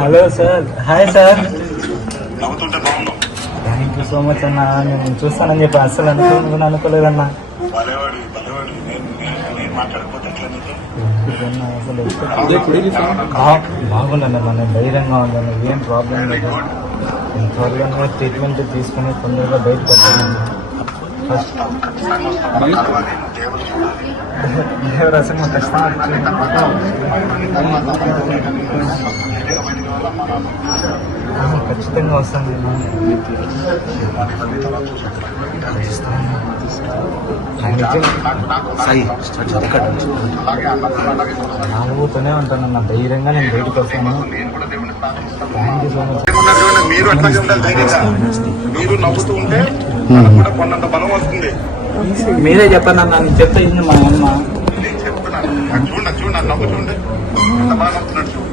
Hello sir, hi sir. నవ్వుతుంటే బాగున్నావు. Thank you so much అన్న. నేను చూస్తానని చెప్పి అస్సలు అనుకోలేదన్నా. బలేవాడి నేను మాట్లాడకపోతే ఎట్లా నీకు? అసలు బాగుండన్న, మనం ధైర్యంగా ఉందన్న, ఏం ప్రాబ్లం లేదు. త్వరగా ట్రీట్మెంట్ తీసుకుని తొందరగా బయటకు వస్తాను. ఫస్ట్ దేవరాశం ఖచ్చితంగా వస్తాను. నాలుగుతూనే ఉంటానన్న, ధైర్యంగా నేను బయటకు వస్తాను. Thank you so much. మీరు అట్లాగే ఉండాలి, ధైర్యంగా. మీరు నవ్వుతూ ఉంటే కూడా కొన్నంత బలం వస్తుంది. మీరే చెప్పండి అన్న, నేను చెప్తే మా అమ్మ. నేను చెప్తున్నాను, చూడండి నవ్వు చూడండి, ఎంత బాగా నవ్వుతున్నాడు చూడు.